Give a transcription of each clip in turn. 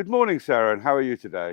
Good morning, Sarah, and how are you today?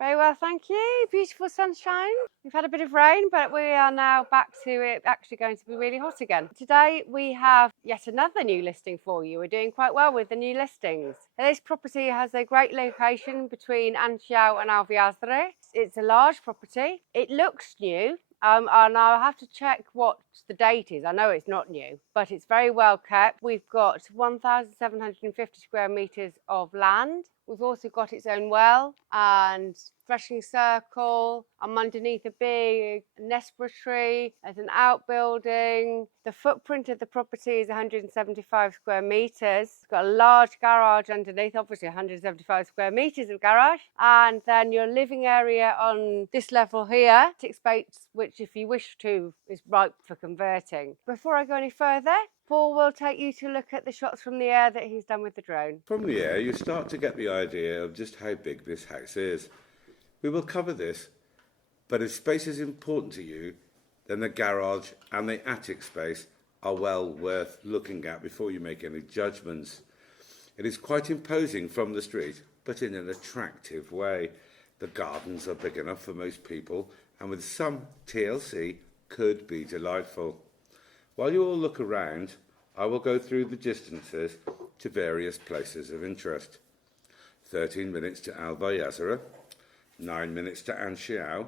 Very well, thank you. Beautiful sunshine. We've had a bit of rain, but we are now back to it actually going to be really hot again. Today we have yet another new listing for you. We're doing quite well with the new listings. This property has a great location between Ansião and Alvaiázere. It's a large property. It looks new. And I'll have to check what the date is. I know it's not new, but it's very well kept. We've got 1,750 square metres of land. We've also got its own well and threshing circle. Underneath a big nespera tree. There's an outbuilding. The footprint of the property is 175 square metres. It's got a large garage underneath, obviously 175 square metres of garage. And then your living area on this level here, 6 space, which if you wish to is ripe for converting. Before I go any further, Paul will take you to look at the shots from the air that he's done with the drone. From the air, you start to get the idea of just how big this house is. We will cover this, but if space is important to you, then the garage and the attic space are well worth looking at before you make any judgments. It is quite imposing from the street, but in an attractive way. The gardens are big enough for most people, and with some TLC, could be delightful. While you all look around, I will go through the distances to various places of interest. 13 minutes to Alvaiázere, 9 minutes to Ansião,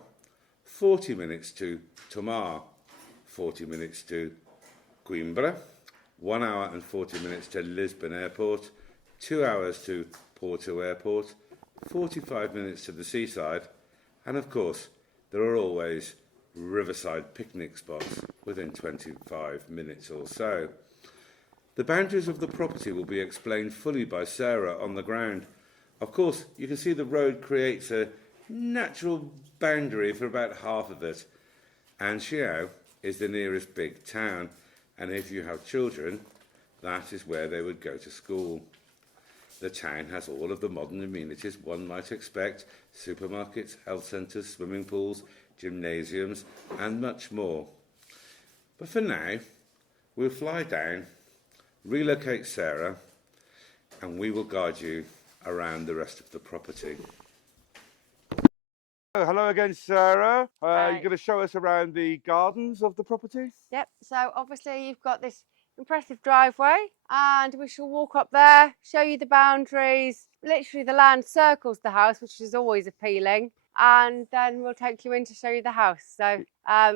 40 minutes to Tomar, 40 minutes to Coimbra, 1 hour and 40 minutes to Lisbon Airport, 2 hours to Porto Airport, 45 minutes to the seaside, and of course, there are always riverside picnic spots within 25 minutes or so. The boundaries of the property will be explained fully by Sarah on the ground. Of course, you can see the road creates a natural boundary for about half of it. Ansião is the nearest big town, and if you have children, that is where they would go to school. The town has all of the modern amenities one might expect: supermarkets, health centres, swimming pools, gymnasiums, and much more. But for now, we'll fly down, relocate Sarah, and we will guide you around the rest of the property. Hello again, Sarah. You're going to show us around the gardens of the property? Yep, so obviously you've got this impressive driveway, and we shall walk up there, show you the boundaries. Literally the land circles the house, which is always appealing, and then we'll take you in to show you the house. So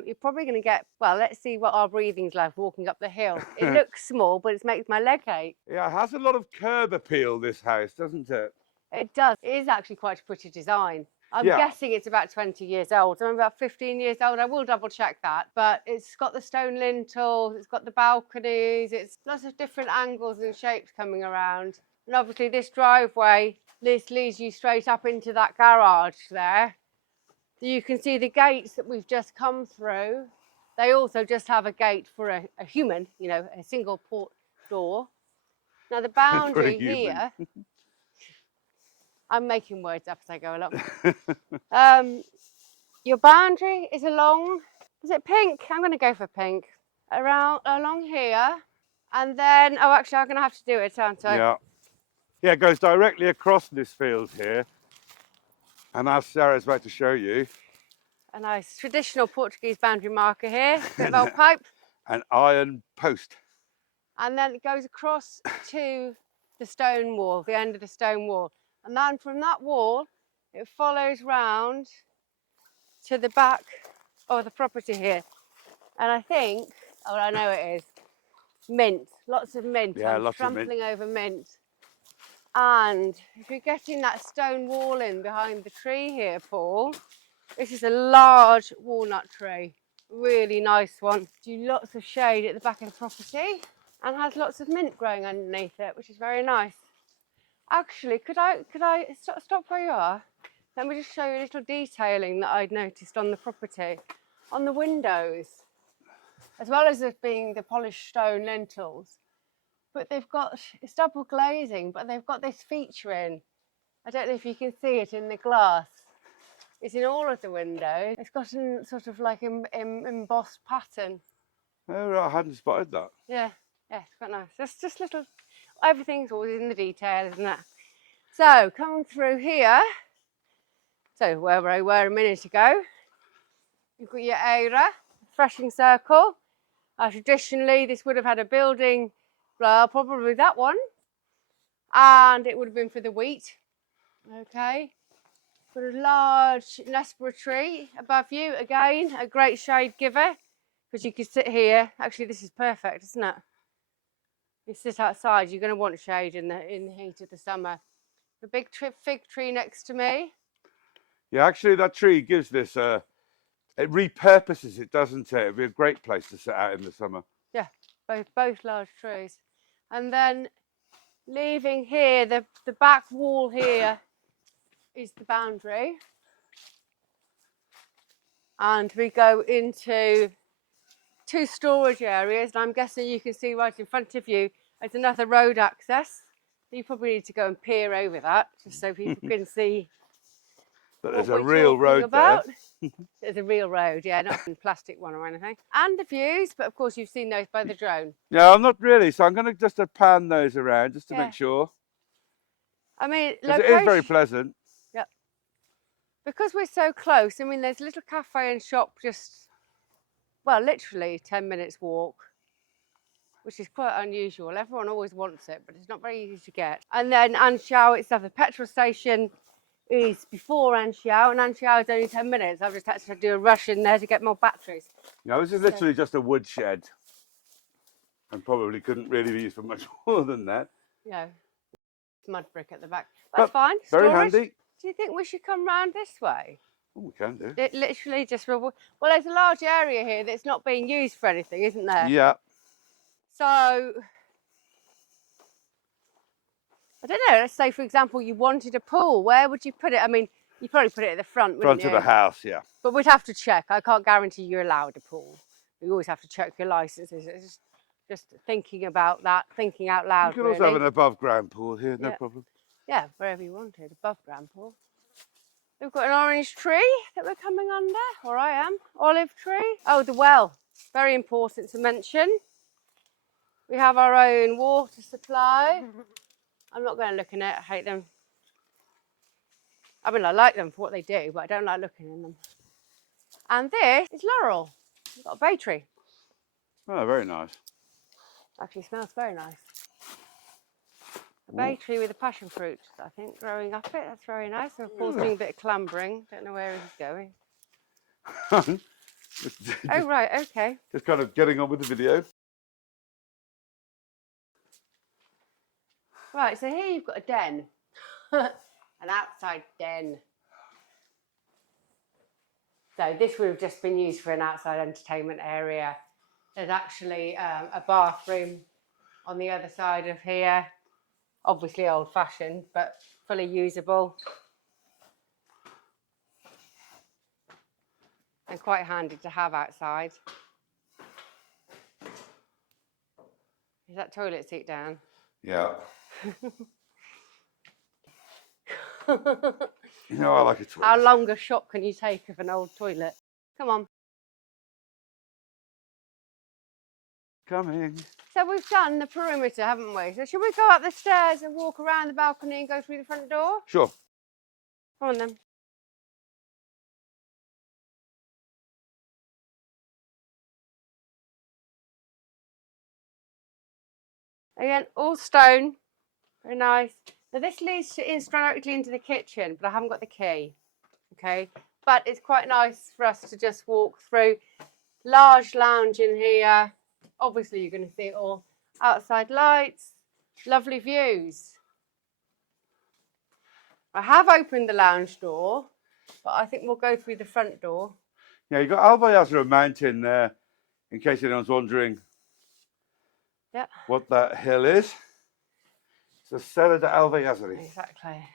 you're probably going to get, well, let's see what our breathing's like walking up the hill. It looks small, but it makes my leg ache. Yeah, it has a lot of curb appeal, this house, doesn't it? It does. It is actually quite a pretty design. I'm guessing it's about 20 years old. I'm about 15 years old. I will double check that. But it's got the stone lintels, it's got the balconies, it's lots of different angles and shapes coming around. And obviously this driveway, this leads you straight up into that garage there. You can see the gates that we've just come through. They also just have a gate for a human, you know, a single port door. Now the boundary here, I'm making words up as I go along. Your boundary is along, is it pink? I'm going to go for pink. Along here, and then, oh, actually, I'm going to have to do it, aren't I? Yeah. Yeah, it goes directly across this field here. And as Sarah's about to show you, a nice traditional Portuguese boundary marker here, bit of old pipe. An iron post. And then it goes across to the stone wall, the end of the stone wall. And then from that wall, it follows round to the back of the property here. And I think, oh, I know it is, mint, lots of mint. Yeah, I'm lots of trampling over mint. And if you're getting that stone wall in behind the tree here, Paul, this is a large walnut tree, really nice one. Do lots of shade at the back of the property and has lots of mint growing underneath it, which is very nice. Actually, could I stop where you are? Let me just show you a little detailing that I'd noticed on the property. On the windows, as well as it being the polished stone lintels, but they've got, it's double glazing, but they've got this feature in. I don't know if you can see it in the glass. It's in all of the windows. It's got a sort of like embossed pattern. Oh, right, I hadn't spotted that. Yeah, it's quite nice. It's just little, everything's always in the detail, isn't it? So coming through here, so where I were a minute ago, you've got your allure, threshing circle. Traditionally, this would have had a building, well, probably that one, and it would have been for the wheat. Okay, got a large Nespera tree above you. Again, a great shade giver, because you could sit here. Actually, this is perfect, isn't it? You sit outside. You're going to want shade in the heat of the summer. The big fig tree next to me. Yeah, actually, that tree gives this. It repurposes it, doesn't it? It'd be a great place to sit out in the summer. Yeah, both large trees, and then leaving here the back wall here is the boundary, and we go into 2 storage areas. And I'm guessing you can see right in front of you there's another road access. You probably need to go and peer over that just so people can see. But there's a real road there. There's a real road, yeah, not a plastic one or anything. And the views, but of course you've seen those by the drone. Yeah, I'm not really, so I'm going to just pan those around just to make sure. I mean, it is very pleasant. Yep. Because we're so close, I mean, there's a little cafe and shop just, well, literally 10 minutes walk, which is quite unusual. Everyone always wants it, but it's not very easy to get. And then Ansião itself, the petrol station, is before Ansião, and Ansião is only 10 minutes. I've just had to do a rush in there to get more batteries. No, this is literally just a wood shed, and probably couldn't really be used for much more than that. Yeah, mud brick at the back. That's fine. Very Storage. handy. Do you think we should come round this way? Oh, we can do. It literally just, well, there's a large area here that's not being used for anything, isn't there? Yeah. So, I don't know, let's say, for example, you wanted a pool. Where would you put it? I mean, you'd probably put it at the front, wouldn't you? Front of the house, yeah. But we'd have to check. I can't guarantee you're allowed a pool. You always have to check your licenses. It's just thinking about that, thinking out loud. You could also have an above ground pool here, no problem. Yeah, wherever you wanted, above ground pool. We've got an orange tree that we're coming under, or I am. Olive tree. Oh, the well. Very important to mention. We have our own water supply. I'm not going to look in it. I hate them. I mean, I like them for what they do, but I don't like looking in them. And this is laurel. We've got a bay tree. Oh, very nice. Actually smells very nice. A bay tree with a passion fruit, I think, growing up it. That's very nice. So Paul's doing a bit of clambering. Don't know where he's going. Oh, right, okay. Just kind of getting on with the video. Right, so here you've got a den. An outside den. So this would have just been used for an outside entertainment area. There's actually a bathroom on the other side of here. Obviously old-fashioned, but fully usable. And quite handy to have outside. Is that toilet seat down? Yeah. You know, I like a toilet. How long a shot can you take of an old toilet? Come on. Coming. So we've done the perimeter, haven't we? So should we go up the stairs and walk around the balcony and go through the front door? Sure. Come on then. Again, all stone. Very nice. Now this leads directly into the kitchen, but I haven't got the key. Okay, but it's quite nice for us to just walk through. Large lounge in here. Obviously, you're going to see it all. Outside lights, lovely views. I have opened the lounge door, but I think we'll go through the front door. Yeah, you've got Alvaiázere mountain there, in case anyone's wondering what that hill is. It's the Serra de Alvaiázere. Exactly.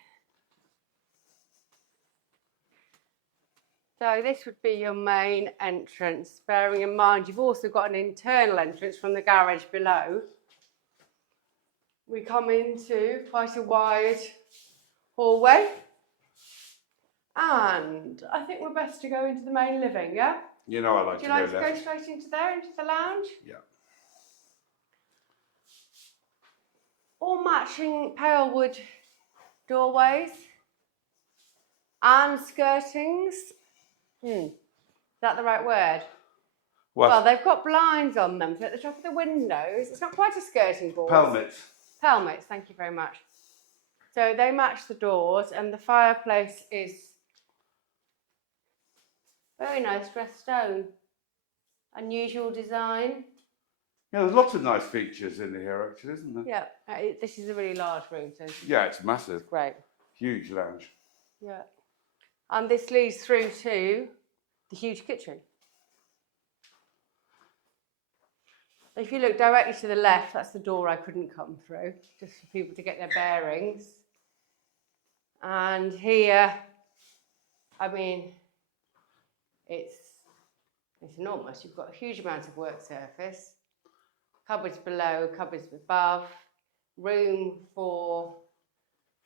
So this would be your main entrance, bearing in mind you've also got an internal entrance from the garage below. We come into quite a wide hallway, and I think we're best to go into the main living, yeah? You know I like to go there. Would you like to go straight into there, into the lounge? Yeah. All matching pale wood doorways and skirtings. Is that the right word? Well, they've got blinds on them, so at the top of the windows, it's not quite a skirting board. Pelmets. Pelmets, thank you very much. So they match the doors, and the fireplace is very nice dressed stone. Unusual design. Yeah, there's lots of nice features in here, actually, isn't there? Yeah, this is a really large room, so Yeah, it's massive. it's great. Huge lounge. Yeah. And this leads through to the huge kitchen. If you look directly to the left, that's the door I couldn't come through, just for people to get their bearings. And here, I mean, it's enormous. You've got a huge amount of work surface, cupboards below, cupboards above, room for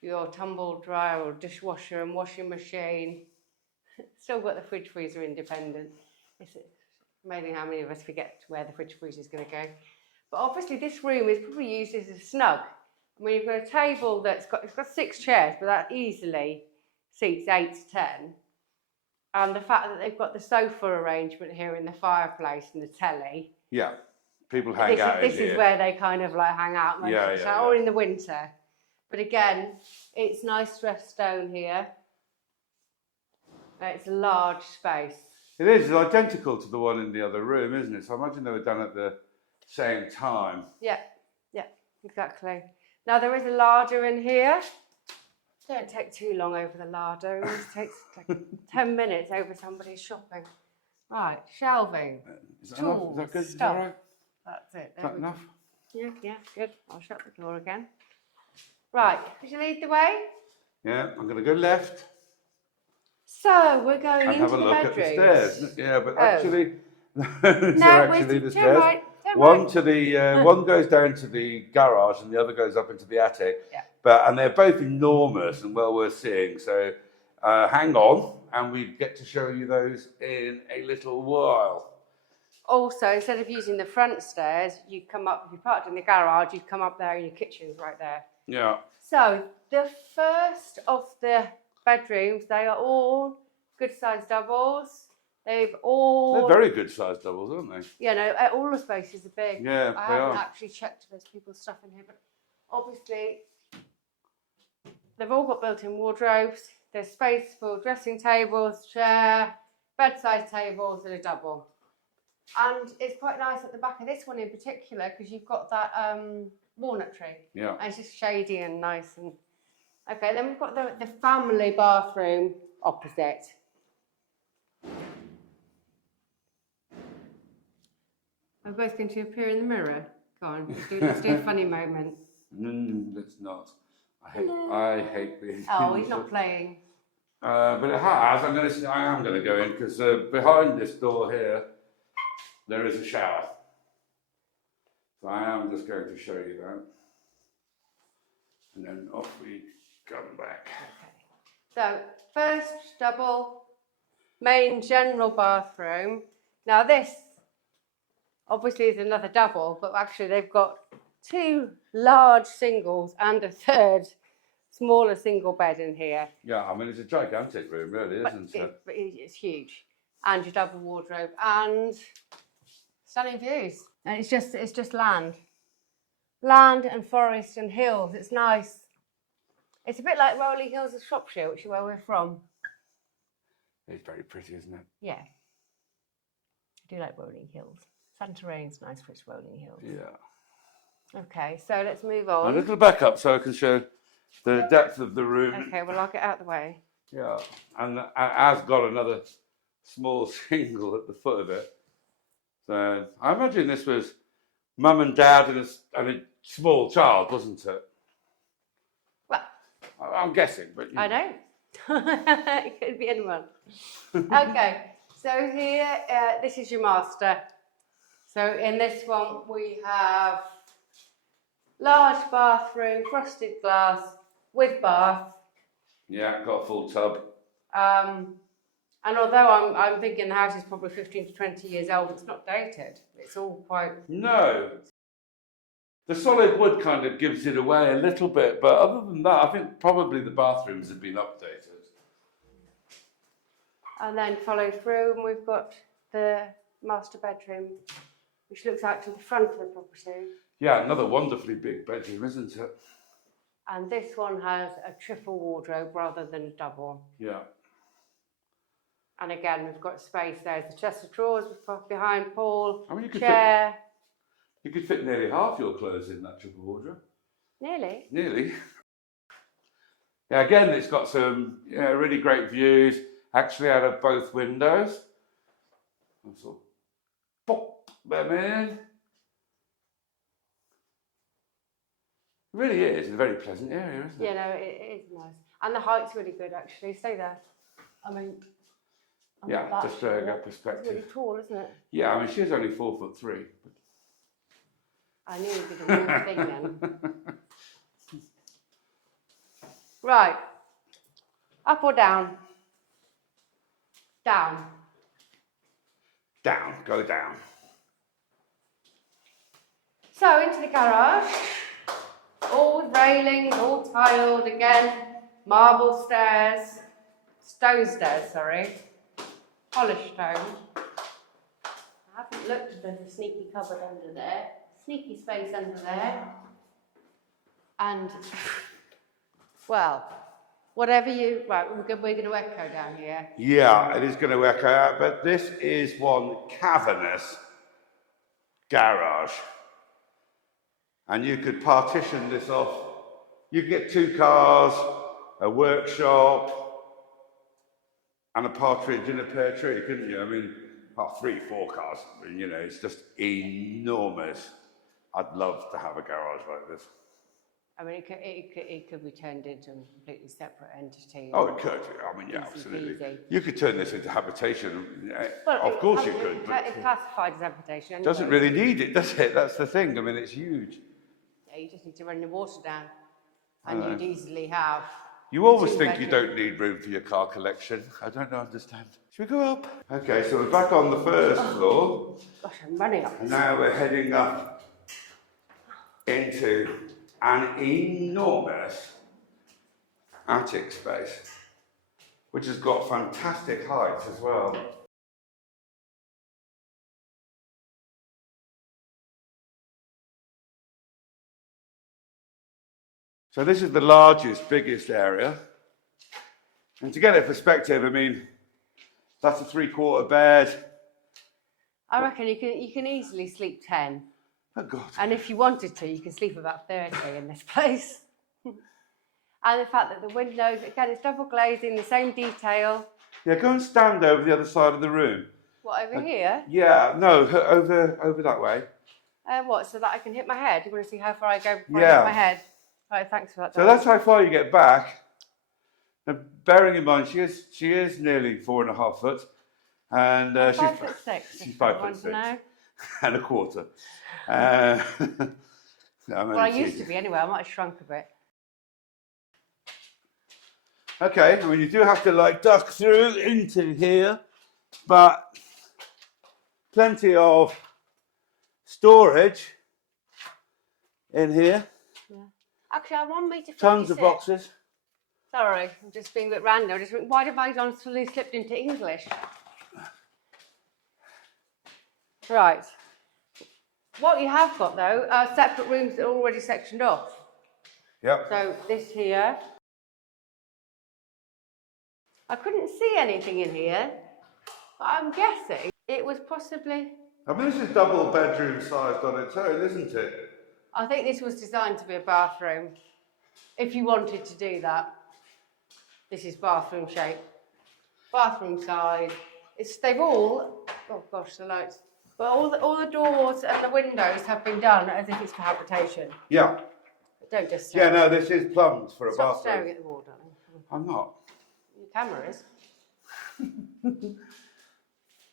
your tumble dryer or dishwasher and washing machine. Still got the fridge freezer independent. It's amazing how many of us forget where the fridge freezer is going to go. But obviously this room is probably used as a snug. I mean, you've got a table it's got 6 chairs, but that easily seats 8 to 10. And the fact that they've got the sofa arrangement here in the fireplace and the telly. Yeah, people hang out in here. This is where they kind of like hang out most of the time, or in the winter. But again, it's nice dressed stone here. It's a large space. It is. It's identical to the one in the other room, isn't it? So I imagine they were done at the same time. Yeah, exactly. Now there is a larder in here. Don't take too long over the larder. It just takes like 10 minutes over somebody's shopping. Right, shelving, tools, Is that good? stuff. Is that right? That's it. Is that enough? Yeah, good. I'll shut the door again. Right, would you lead the way? Yeah, I'm going to go left. So we're going and into have a the look bedrooms. at the stairs. Yeah, but actually, the stairs. Right, one to the one goes down to the garage, and the other goes up into the attic. Yeah. And they're both enormous and well worth seeing. So hang on, and we get to show you those in a little while. Also, instead of using the front stairs, you come up. If you parked in the garage, you'd come up there, and your kitchen's right there. Yeah. So the first of the bedrooms, they are all good-sized doubles. They're very good-sized doubles, aren't they? Yeah, no, all the spaces are big. Yeah, I haven't actually checked if there's people's stuff in here, but obviously they've all got built-in wardrobes. There's space for dressing tables, chair, bedside tables, and a double. And it's quite nice at the back of this one in particular because you've got that walnut tree. Yeah. And it's just shady and nice. And okay, then we've got the family bathroom opposite. We're both going to appear in the mirror. Go on, let's do a funny moment. Let's not. I hate being. Oh, he's not playing. But it has. I am going to go in because behind this door here, there is a shower. So I am just going to show you that. And then off we come back. Okay. So, first double, main general bathroom. Now this, obviously is another double, but actually they've got 2 large singles and a third smaller single bed in here. Yeah, I mean, it's a gigantic room, really, isn't it? But it's huge. And your double wardrobe and stunning views. And it's just land. Land and forest and hills. It's nice. It's a bit like Rolling Hills of Shropshire, which is where we're from. It's very pretty, isn't it? Yeah. I do like Rolling Hills. Santorini's nice for its rolling hills. Yeah. Okay, so let's move on. A little back up so I can show the depth of the room. Okay, well, I'll get out of the way. Yeah, and it has got another small single at the foot of it. So I imagine this was mum and dad and a small child, wasn't it? Well, I'm guessing, but I don't. It could be anyone. Okay, so here, this is your master. So in this one, we have large bathroom, frosted glass with bath. Yeah, got a full tub. And although I'm thinking the house is probably 15 to 20 years old, it's not dated. It's all quite... No. The solid wood kind of gives it away a little bit, but other than that, I think probably the bathrooms have been updated. And then follow through, and we've got the master bedroom, which looks out to the front of the property. Yeah, another wonderfully big bedroom, isn't it? And this one has a triple wardrobe rather than a double. Yeah. And again, we've got space. There's the chest of drawers behind Paul, I mean, chair. You could fit nearly half your clothes in that triple wardrobe. Nearly. Nearly. Yeah, again, it's got some really great views, actually out of both windows. And sort of pop them in. It really is a very pleasant area, isn't it? Yeah, no, it is nice. And the height's really good, actually. Stay there. I mean, yeah, just showing a perspective. It's really tall, isn't it? Yeah, I mean, she's only 4'3". But... I knew you did a weird thing then. Right. Up or down? Down. Down, go down. So into the garage. All with railings, all tiled again. Marble stairs. Stone stairs, sorry. Polished stone. I haven't looked if there's a sneaky cupboard under there. Sneaky space under there. And, well, whatever you... Right, we're going to echo down here. Yeah, it is going to echo out, but this is one cavernous garage. And you could partition this off. You could get 2 cars, a workshop, and a partridge in a pear tree, couldn't you? I mean, 3, 4 cars. I mean, it's just enormous. I'd love to have a garage like this. I mean, it could be turned into a completely separate entity. Oh, it could. I mean, yeah, absolutely. Easy. You could turn this into habitation. Well, of course you could. But it's classified as habitation. Anyway. Doesn't really need it, does it? That's the thing. I mean, it's huge. Yeah, you just need to run the water down. And you'd easily have... You always think you don't need room for your car collection. I don't understand. Should we go up? Okay, so we're back on the first floor. Gosh, I'm running up. And now we're heading up into an enormous attic space, which has got fantastic height as well. So this is the largest, biggest area. And to get a perspective, I mean, that's a 3/4 bed. I reckon you can easily sleep 10. Oh, God. And if you wanted to, you can sleep about 30 in this place. And the fact that the windows, again, it's double glazing, the same detail. Yeah, go and stand over the other side of the room. What, over here? Yeah, no, over that way. What, so that I can hit my head? You want to see how far I go before I Yeah. hit my head? Right, thanks for that. So that's how far you get back. Now, bearing in mind, she is nearly 4.5 foot. And I'm she's 5'6". She's 5'6". Now. And a quarter. Well, I used to be anyway. I might have shrunk a bit. Okay, I mean, you do have to duck through into here, but plenty of storage in here. Yeah. Actually, I want me to. Tons of boxes. Sorry, I'm just being a bit random. Why have I suddenly slipped into English? Right. What you have got though are separate rooms that are already sectioned off. Yep. So this here. I couldn't see anything in here, but I'm guessing it was possibly... I mean, this is double bedroom sized on its own, isn't it? I think this was designed to be a bathroom, if you wanted to do that. This is bathroom shape. Bathroom size. They've all... Oh gosh, the lights. But all the doors and the windows have been done as if it's for habitation. Yeah. But don't just stare. Yeah, no, this is plumbed for a Stop bathroom. staring at the wall, darling. I'm not. Your camera is.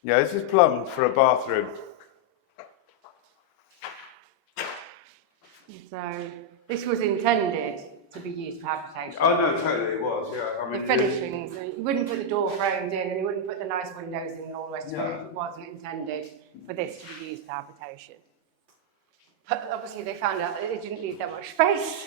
Yeah, this is plumbed for a bathroom. So this was intended to be used for habitation. Oh, no, totally it was, yeah. I mean, The finishings, you wouldn't put the door frames in and you wouldn't put the nice windows in and all the rest of it. It wasn't intended for this to be used for habitation. Obviously, they found out that they didn't need that much space.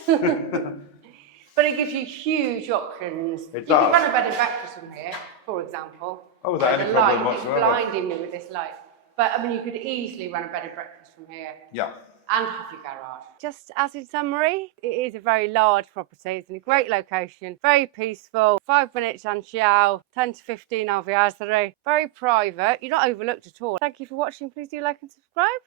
But it gives you huge options. It You does. can run a bed and breakfast from here, for example. Oh, without any problem whatsoever. It's blinding me with this light. But I mean, you could easily run a bed and breakfast from here. Yeah. And have your garage. Just as in summary, it is a very large property. It's in a great location, very peaceful, 5 minutes Ansião, 10 to 15 Alvaiázere, very private. You're not overlooked at all. Thank you for watching. Please do like and subscribe.